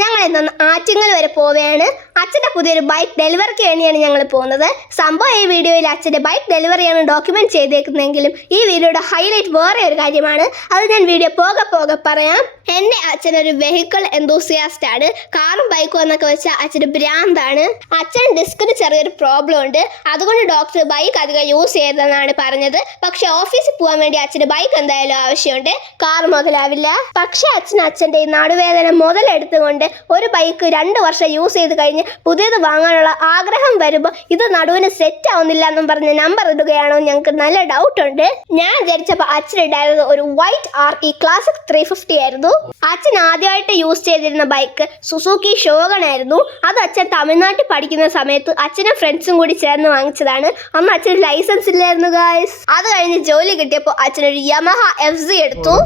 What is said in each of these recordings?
ഞങ്ങൾ ഇന്ന് ആറ്റിങ്ങൽ വരെ പോവുകയാണ്. അച്ഛൻ്റെ പുതിയൊരു ബൈക്ക് ഡെലിവറിക്ക് വേണ്ടിയാണ് ഞങ്ങൾ പോകുന്നത്. സംഭവം ഈ വീഡിയോയിൽ അച്ഛൻ്റെ ബൈക്ക് ഡെലിവറിയാണ് ഡോക്യുമെന്റ് ചെയ്തേക്കുന്നതെങ്കിലും ഈ വീഡിയോയുടെ ഹൈലൈറ്റ് വേറെ ഒരു കാര്യമാണ്. അത് ഞാൻ വീഡിയോ പോകെ പറയാം. എൻ്റെ അച്ഛനൊരു വെഹിക്കിൾ എന്തൂസിയാസ്റ്റ് ആണ്. കാറും ബൈക്കും എന്നൊക്കെ വെച്ചാൽ അച്ഛന് ഭ്രാന്താണ്. അച്ഛൻ ഡിസ്കിന് ചെറിയൊരു പ്രോബ്ലം ഉണ്ട്. അതുകൊണ്ട് ഡോക്ടർ ബൈക്ക് അധികം യൂസ് ചെയ്തതെന്നാണ് പറഞ്ഞത്. പക്ഷെ ഓഫീസിൽ പോകാൻ വേണ്ടി അച്ഛന് ബൈക്ക് എന്തായാലും ആവശ്യമുണ്ട്. കാർ മുതലാവില്ല. പക്ഷെ അച്ഛൻ്റെ ഈ നടുവേദന മുതലെടുത്തുകൊണ്ട് ഒരു ബൈക്ക് 2 വർഷം യൂസ് ചെയ്ത് കഴിഞ്ഞ് പുതിയത് വാങ്ങാനുള്ള ആഗ്രഹം വരുമ്പോൾ ഇത് നടുവിന് സെറ്റ് ആവുന്നില്ല എന്നും പറഞ്ഞ് നമ്പർ ഇടുകയാണോ ഞങ്ങൾക്ക് നല്ല ഡൗട്ട് ഉണ്ട്. ഞാൻ വിചാരിച്ചപ്പോൾ അച്ഛനുണ്ടായിരുന്നത് ഒരു വൈറ്റ് RE ക്ലാസിക് 350 ആയിരുന്നു. അച്ഛൻ ആദ്യമായിട്ട് യൂസ് ചെയ്തിരുന്ന ബൈക്ക് സുസുക്കി ഷോഗൺ ആയിരുന്നു. അത് അച്ഛൻ തമിഴ്നാട്ടിൽ പഠിക്കുന്ന സമയത്ത് അച്ഛനും ഫ്രണ്ട്സും കൂടി ചേർന്ന് വാങ്ങിച്ചതാണ്. അന്ന് അച്ഛന് ലൈസൻസ് ഇല്ലായിരുന്നു ഗായ്സ്. അത് കഴിഞ്ഞ് ജോലി കിട്ടിയപ്പോൾ അച്ഛനൊരു യമഹ FZ എടുത്തു.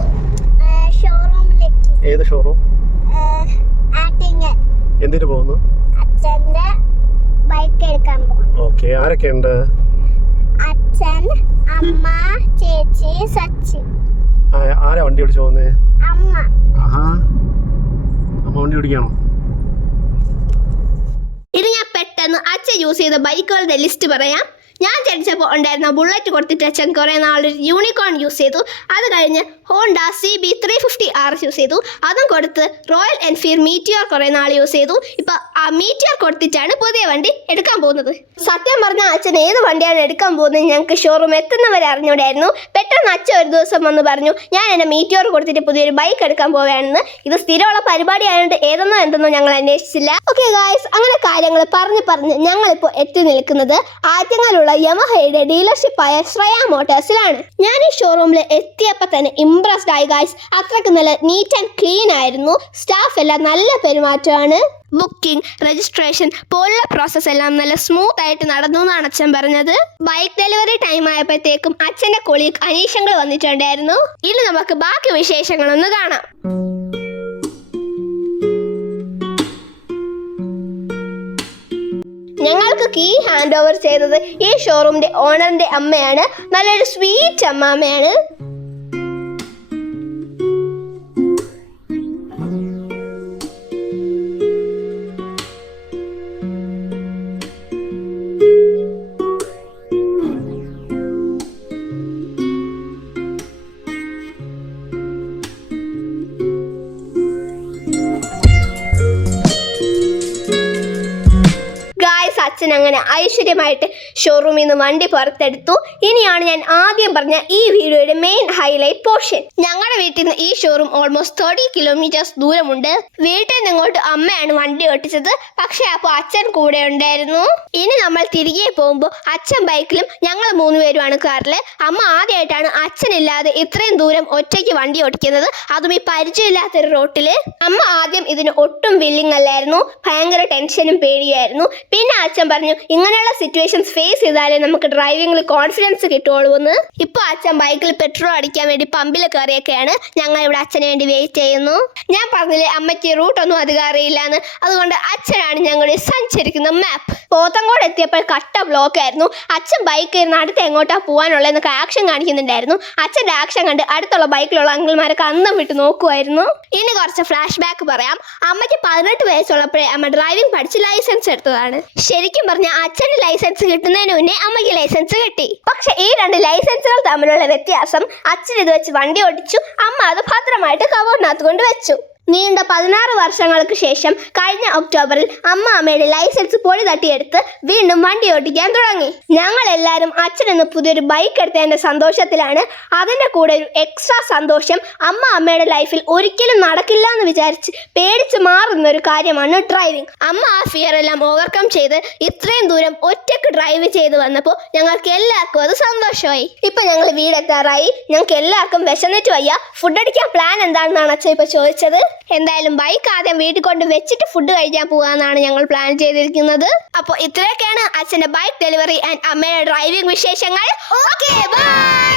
ഏത് ഷോറൂം? എന്തിനു പോകുന്നു? അച്ഛന്റെ ബൈക്ക് എടുക്കാൻ പോകുന്നു. ഓക്കെ, ആരൊക്കെ ഉണ്ട്? അച്ഛൻ, അമ്മ, ചേച്ചി, സച്ചിൻ. ആരാ വണ്ടി ഓടിച്ചു പോകുന്നേ? അമ്മ. അമ്മ വണ്ടി ഓടിക്കാണോ? ഇത് ഞാൻ പെട്ടെന്ന് അച്ഛൻ യൂസ് ചെയ്ത ബൈക്കുകളുടെ ലിസ്റ്റ് പറയാം. ഞാൻ ജനിച്ചപ്പോൾ ഉണ്ടായിരുന്ന ബുള്ളറ്റ് കൊടുത്തിട്ട് അച്ഛൻ കുറേ നാളൊരു യൂണിക്കോൺ യൂസ് ചെയ്തു. അത് കഴിഞ്ഞ് ഹോണ്ട CB 350R യൂസ് ചെയ്തു. അതും കൊടുത്ത് റോയൽ എൻഫീൽഡ് മീറ്റിയോർ കുറേ നാൾ യൂസ് ചെയ്തു. ഇപ്പം ആ മീറ്റിയോർ കൊടുത്തിട്ടാണ് പുതിയ വണ്ടി എടുക്കാൻ പോകുന്നത്. സത്യം പറഞ്ഞാൽ അച്ഛൻ ഏത് വണ്ടിയാണ് എടുക്കാൻ പോകുന്നത് ഞങ്ങൾക്ക് ഷോറൂം എത്തുന്നവരെ അറിഞ്ഞൂടായിരുന്നു. പെട്ടെന്ന് അച്ഛൻ ഒരു ദിവസം വന്ന് പറഞ്ഞു, ഞാൻ എൻ്റെ മീറ്റിയോർ കൊടുത്തിട്ട് പുതിയൊരു ബൈക്ക് എടുക്കാൻ പോവുകയാണെന്ന്. ഇത് സ്ഥിരമുള്ള പരിപാടി ആയതുകൊണ്ട് ഏതെന്നോ എന്തെന്നോ ഞങ്ങൾ അന്വേഷിച്ചില്ല. ഓക്കെ ഗായ്സ്, അങ്ങനെ കാര്യങ്ങൾ പറഞ്ഞ് ഞങ്ങളിപ്പോൾ എത്തി നിൽക്കുന്നത് ആറ്റിങ്ങലുള്ള യമഹയുടെ ഡീലർഷിപ്പായ ശ്രേയ മോട്ടോഴ്സിലാണ്. ഞാൻ ഈ ഷോറൂമിൽ എത്തിയപ്പോൾ തന്നെ ഇംപ്രസ്ഡ് ആയി ഗായ്സ്. അത്രയ്ക്ക് നല്ല നീറ്റ് ആൻഡ് ക്ലീൻ ആയിരുന്നു. സ്റ്റാഫ് എല്ലാം നല്ല പെരുമാറ്റമാണ്. ബുക്കിംഗ്, രജിസ്ട്രേഷൻ പോലുള്ള പ്രോസസ്സ് എല്ലാം നല്ല സ്മൂത്ത് ആയിട്ട് നടന്നു എന്നാണ് അച്ഛൻ പറഞ്ഞത്. ബൈക്ക് ഡെലിവറി ടൈം ആയപ്പോഴത്തേക്കും അച്ഛൻ്റെ കൊളീഗ് അനീഷങ്ങൾ വന്നിട്ടുണ്ടായിരുന്നു. ഇനി നമുക്ക് ബാക്കി വിശേഷങ്ങളൊന്ന് കാണാം. ഞങ്ങൾക്ക് കീ ഹാൻഡ് ഓവർ ചെയ്തത് ഈ ഷോറൂമിന്റെ ഓണറിന്റെ അമ്മയാണ്. നല്ലൊരു സ്വീറ്റ് അമ്മാമ്മയാണ്. അച്ഛൻ അങ്ങനെ ഐശ്വര്യമായിട്ട് ഷോറൂമിൽ നിന്ന് വണ്ടി പുറത്തെടുത്തു. ഇനിയാണ് ഞാൻ ആദ്യം പറഞ്ഞ ഈ വീഡിയോയുടെ മെയിൻ ഹൈലൈറ്റ് പോർഷൻ. ഞങ്ങളുടെ വീട്ടിൽ നിന്ന് ഈ ഷോറൂം ഓൾമോസ്റ്റ് 30 കിലോമീറ്റേഴ്സ് ദൂരമുണ്ട്. വീട്ടിൽ നിന്ന് ഇങ്ങോട്ട് അമ്മയാണ് വണ്ടി ഓട്ടിച്ചത്. പക്ഷെ അപ്പോൾ അച്ഛൻ കൂടെ ഉണ്ടായിരുന്നു. ഇനി നമ്മൾ തിരികെ പോകുമ്പോൾ അച്ഛൻ ബൈക്കിലും ഞങ്ങൾ 3 പേരുമാണ് കാറിൽ. അമ്മ ആദ്യമായിട്ടാണ് അച്ഛനില്ലാതെ ഇത്രയും ദൂരം ഒറ്റയ്ക്ക് വണ്ടി ഓടിക്കുന്നത്, അതും ഈ പരിചയമില്ലാത്തൊരു റോട്ടില്. അമ്മ ആദ്യം ഇതിന് ഒട്ടും വില്ലിങ് അല്ലായിരുന്നു. ഭയങ്കര ടെൻഷനും പേടിയായിരുന്നു. പിന്നെ അച്ഛൻ പറഞ്ഞു, ഇങ്ങനെയുള്ള സിറ്റുവേഷൻസ് ഫേസ് ചെയ്താലേ നമുക്ക് ഡ്രൈവിംഗിൽ കോൺഫിഡൻസ് കിട്ടുള്ളൂ എന്ന്. ഇപ്പോൾ അച്ഛൻ ബൈക്കിൽ പെട്രോൾ അടിക്കാൻ വേണ്ടി പമ്പിൽ കയറിയൊക്കെയാണ്. ഞങ്ങൾ ഇവിടെ അച്ഛന് വേണ്ടി വെയിറ്റ് ചെയ്യുന്നു. ഞാൻ പറഞ്ഞില്ലേ അമ്മയ്ക്ക് റൂട്ടൊന്നും അധികം അറിയില്ലാന്ന്. അതുകൊണ്ട് അച്ഛനാണ് ഞങ്ങളുടെ സഞ്ചരിക്കുന്ന മാപ്പ്. പോത്തങ്കോട് എത്തിയപ്പോൾ കട്ട ബ്ലോക്ക് ആയിരുന്നു. അച്ഛൻ ബൈക്ക് ഇരുന്ന് അടുത്ത് എങ്ങോട്ടാ പോകാനുള്ളതെന്നൊക്കെ ആക്ഷൻ കാണിക്കുന്നുണ്ടായിരുന്നു. അച്ഛൻ്റെ ആക്ഷൻ കണ്ട് അടുത്തുള്ള ബൈക്കിലുള്ള അങ്കിൾമാരൊക്കെ അന്നം വിട്ട് നോക്കുമായിരുന്നു. ഇനി കുറച്ച് ഫ്ലാഷ് ബാക്ക് പറയാം. അമ്മയ്ക്ക് 18 വയസ്സുള്ളപ്പോഴേ അമ്മ ഡ്രൈവിംഗ് പഠിച്ച് ലൈസൻസ് എടുത്തതാണ്. ശരിക്കും പറഞ്ഞാൽ അച്ഛൻ്റെ ലൈസൻസ് കിട്ടുന്നതിന് മുന്നേ അമ്മയ്ക്ക് ലൈസൻസ് കിട്ടി. പക്ഷെ ഈ 2 ലൈസൻസുകൾ തമ്മിലുള്ള വ്യത്യാസം, അച്ഛൻ ഇത് വെച്ച് വണ്ടി ഓടിച്ചു, അമ്മ അത് ഭദ്രമായിട്ട് കവറിനകത്ത് കൊണ്ട് വെച്ചു. നീണ്ട 16 വർഷങ്ങൾക്ക് ശേഷം കഴിഞ്ഞ ഒക്ടോബറിൽ അമ്മയുടെ ലൈസൻസ് പൊടി തട്ടിയെടുത്ത് വീണ്ടും വണ്ടി ഓടിക്കാൻ തുടങ്ങി. ഞങ്ങൾ എല്ലാവരും അച്ഛനെന്ന് പുതിയൊരു ബൈക്ക് എടുത്തതിൻ്റെ സന്തോഷത്തിലാണ്. അതിൻ്റെ കൂടെ ഒരു എക്സ്ട്രാ സന്തോഷം, അമ്മയുടെ ലൈഫിൽ ഒരിക്കലും നടക്കില്ല എന്ന് വിചാരിച്ച് പേടിച്ച് മാറുന്ന ഒരു കാര്യമാണ് ഡ്രൈവിംഗ്. അമ്മ ആ ഫിയർ എല്ലാം ഓവർകം ചെയ്ത് ഇത്രയും ദൂരം ഒറ്റയ്ക്ക് ഡ്രൈവ് ചെയ്ത് വന്നപ്പോൾ ഞങ്ങൾക്ക് എല്ലാവർക്കും അത് സന്തോഷമായി. ഇപ്പം ഞങ്ങൾ വീടെത്താറായി. ഞങ്ങൾക്ക് എല്ലാവർക്കും വിശന്നിട്ട് വയ്യ. ഫുഡ് അടിക്കാൻ പ്ലാൻ എന്താണെന്നാണ് അച്ഛൻ ഇപ്പോൾ ചോദിച്ചത്. എന്തായാലും ബൈക്ക് ആദ്യം വീട്ടിൽ കൊണ്ട് വെച്ചിട്ട് ഫുഡ് കഴിക്കാൻ പോകാനാണ് ഞങ്ങൾ പ്ലാൻ ചെയ്തിരിക്കുന്നത്. അപ്പോൾ ഇത്രയൊക്കെയാണ് അച്ഛൻ്റെ ബൈക്ക് ഡെലിവറി ആൻഡ് അമ്മയുടെ ഡ്രൈവിംഗ് വിശേഷങ്ങൾ. Okay, by.